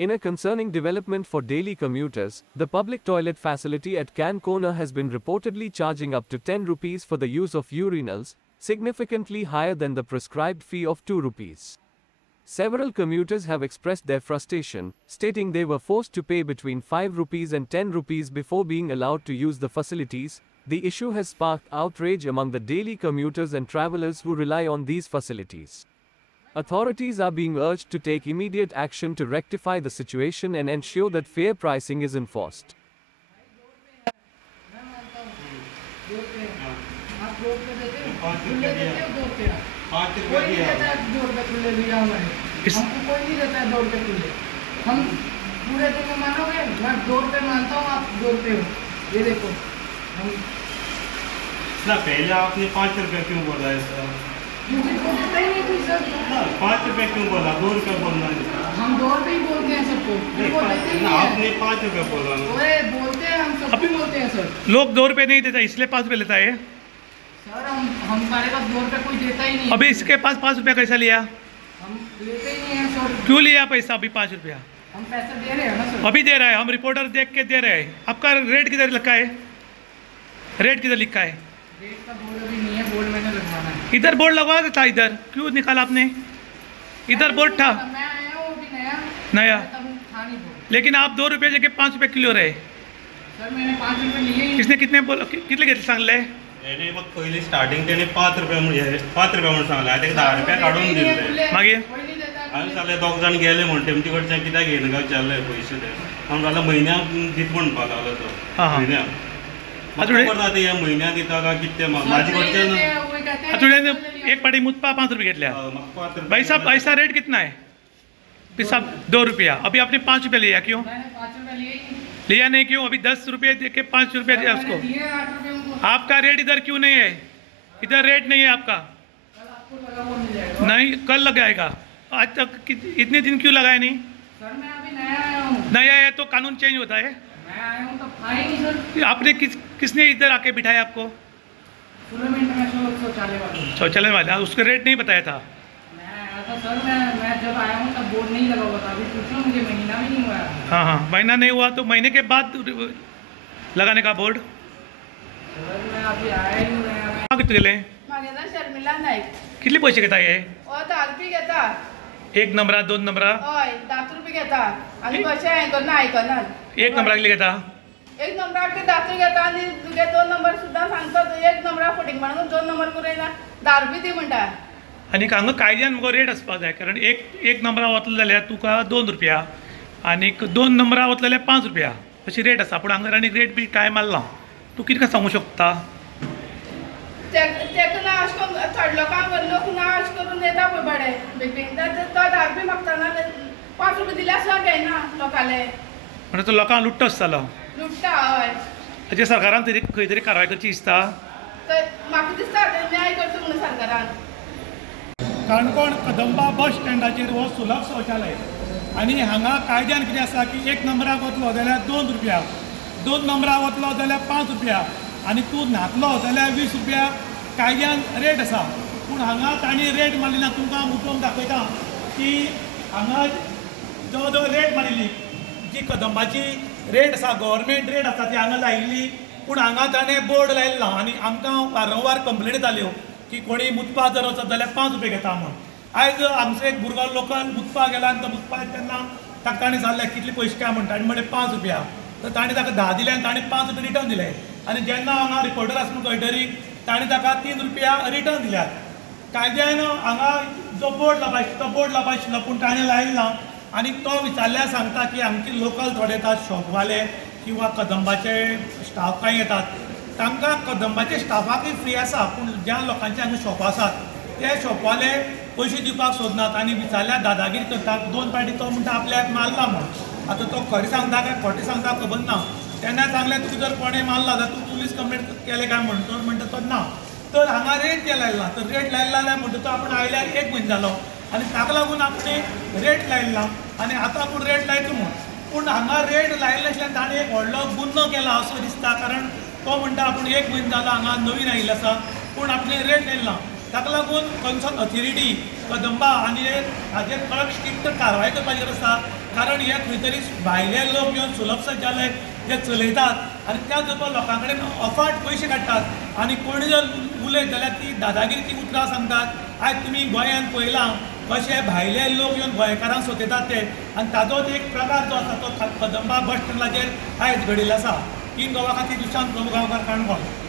In a concerning development for daily commuters, the public toilet facility at Can Corner has been reportedly charging up to 10 rupees for the use of urinals, significantly higher than the prescribed fee of 2 rupees. Several commuters have expressed their frustration, stating they were forced to pay between 5 rupees and 10 rupees before being allowed to use the facilities. The issue has sparked outrage among the daily commuters and travelers who rely on these facilities. Authorities are being urged to take immediate action to rectify the situation and ensure that fair pricing is enforced. पहले आपने 5 रुपये क्यों बोला है sir? 5 रुपये क्यों बोला? 2 रुपये बोलना है। हम 2 रुपये ही बोलते हैं सबको। आपने 5 रुपये बोला ना। बोलते हैं, हम सबको बोलते हैं सर। लोग 2 रुपये नहीं देता इसलिए 5 रुपये लेता है। सर हमारे पास 2 रुपये कोई देता ही नहीं। अभी इसके पास 5 रुपया कैसा लिया? हम लेते ही नहीं हैं सर। क्यों लिया पैसा अभी 5 रुपया? हम पैसा दे रहे हैं ना सर। अभी दे रहा है, हम रिपोर्टर देख के दे रहे हैं। आपका रेट किधर लिखा है? रेट किधर लिखा है? रेट का बोर्ड अभी नहीं है, बोर्ड मैंने लगवाना है। इधर बोर्ड लगवा था, इधर क्यों निकाला आपने? इधर बोर्ड था। मैं आया हूँ अभी नया, तब था नहीं बोर्ड। लेकिन आप 2 रुपये जगह 5 रुपये किलो रहे। सर मैंने 5 रुपये लिए ही। किसने कितने बोला? कितने घेतले सांगले? यानी मग पहिली स्टार्टिंग त्याने 5 रुपये म्हणून सांगला, ते 10 रुपये काढून दिले। मागीर आम्ही सगळे 2 जाण गेले म्हणते तिकडच्या कित्याक घेयना काय विचारले पैसे ते आम जाल्यार म्हयन्याक दित म्हणपा लागलो तो म्हयन्याक या म्हयन्याक दिता काय कितें माझी कडच्यान एक पाटी मुतपा 5 रुपये घेतल्या। भाई साहब ऐसा रेट कितना है? साहब 2 रुपया, अभी आपने 5 रुपये लिया, क्यों 5 रुपये लिए ही। लिया नहीं? क्यों अभी 10 रुपये दे के 5 रुपये दिया उसको? आपका रेट इधर क्यों नहीं है? इधर रेट नहीं है आपका। नहीं, कल लगाएगा। आज तक इतने दिन क्यों लगाए नहीं? सर मैं अभी नया आया हूँ। नया है तो कानून चेंज होता है। मैं आया हूँ तो था ही नहीं सर। आपने किसने इधर आके बिठाया आपको? शौचालय वाला, उसका रेट नहीं बताया था। मैं आया था सर, मैं जब आया हूँ तब बोर्ड नहीं लगा हुआ था। अभी पूछो, मुझे महीना भी नहीं हुआ। हाँ हाँ, महीना नहीं हुआ तो महीने के बाद लगाने का बोर्ड। मैं अभी आया ही नहीं। कितने गेले? मागेला शर्मिला नाईक। कितले पैसे घेता हे? 10 रुपये घेता। 1 नंबरा 2 नंबरा? हय 10 रुपये घेता। आनी कशें आयकना आयकनात। 1 नंबरा कितले घेता? 1 नंबराक ते 10 घेता आनी तुगे 2 नंबर सुद्दां सांगता 1 नंबराक फटींग म्हणून 2 नंबर करून येना 10 रुपये दी म्हणटा। आनी हांगा कायद्यान मुगो रेट आसपाक जाय, कारण एक नंबरा वतलो जाल्यार तुका 2 रुपया आनी 2 नंबरा वतलो जाल्यार 5 रुपया अशी रेट आसा। पूण हांगा आनी रेट बी काय मारला, तूं कितें सांगू शकता? तेका ना अशें करून थोडे लोक ना अशें करून येता पळय बडे बेगीन तो 10 रुपये मागता ना 5 रुपये दिल्यार सुद्दां घेयना लोकाले। म्हणजे तो लोकांक लुट्टो आसतालो? लुट्टा हय। हाचे सरकारान खंय तरी कारवाय करची दिसता? म्हाका दिसता न्याय करचो म्हणून सरकारान। काणकोण कदंबा बस स्टँडाचेर हो सुलभ शौचालय आनी हांगा कायद्यान कितें आसा की 1 नंबराक वतलो जाल्यार 2 रुपया, 2 नंबराक वतलो जाल्यार 5 रुपया आनी तूं न्हातलो जाल्यार 20 रुपया कायद्यान रेट आसा। पूण हांगा तांणी रेट मारली ना। तुमकां मुद्दम दाखयता की हांगा जवळ जवळ रेट मारिल्ली, जी कदंबाची रेट आसा, गव्हर्मेंट रेट आसा ती हांगा लायिल्ली। पूण हांगा ताणें बोर्ड लायिल्लो ना आनी आमकां वारंवार कंप्लेनी जाल्यो की कोणी मुतपाक जर वचत जाल्यार 5 रुपये घेता म्हूण। आयज आमचो एक भुरगो लोकल मुतपाक गेला आनी तो मुतपाक तेन्ना ताका ताणें सांगलें कितले पयशे काय म्हणटा आनी म्हणलें 5 रुपया। तर ताणें ताका 10 दिले आनी ताणें 5 रुपया रिटर्न दिले आनी जेन्ना हांगा रिपोर्टर आसा म्हूण कळटरी ताणें ताका 3 रुपया रिटर्न दिल्यात। कायद्यान हांगा जो बोर्ड लावपा आशिल्लो पूण ताणें लायिल्लो ना आनी तो विचारल्यार सांगता की आमचे लोकल थोडे येतात शॉपवाले किंवा कदंबाचे स्टाफ कांय येतात, तांकां कदंबाचे स्टाफाकूय फ्री आसा। पूण ज्या लोकांचे हांगा शॉप आसात ते शॉपवाले पयशे दिवपाक सोदनात आनी विचारल्यार दादागिरी करतात। 2 फावटी तो म्हणटा आपल्याक मारला म्हूण। आतां तो खरें सांगता काय खोटें सांगता खबर ना। तेन्ना सांगलें तुका जर कोणें मारला जाल्यार तूं पुलीस कंप्लेंट केलें काय म्हणून, तो म्हणटा तो ना। तर हांगा रेट केला लायला, तर रेट लायला जाल्यार म्हणटा तो आपूण आयल्यार 1 म्हयनो जालो आनी ताका लागून आपण रेट लायला आनी आतां आपूण रेट लायता म्हूण। पूण हांगा रेट लायिल्ले आसल्यान ताणें एक व्हडलो गुन्हो केला असो दिसता, कारण तो म्हणटा आपूण 1 म्हयनो जालो हांगा नवीन आयिल्लो आसा पूण आपणें रेट लायला। ताका लागून कन्सर्न ऑथॉरिटी कदंबा आनी हाजेर कडक स्ट्रिक्ट कारवाय करपाची गरज आसा। कारण हे खंय तरी भायले लोक येवन सुलभ शौचालय जे चलयतात आनी त्या जर लोकां कडेन अफाट पयशे काडटात आनी कोणी जर उलयत जाल्यार ती दादागिरीची उतरां सांगतात। आयज तुमी गोंयांत पळयलां कशे भायले लोक येवन गोंयकारांक सोंतयतात ते, आनी ताजोच एक प्रकार जो आसा तो कदंबा बस स्टँडाचेर आयज घडिल्लो आसा। इन गोवा खातीर दुशांत प्रभू गांवकार, काणकोण।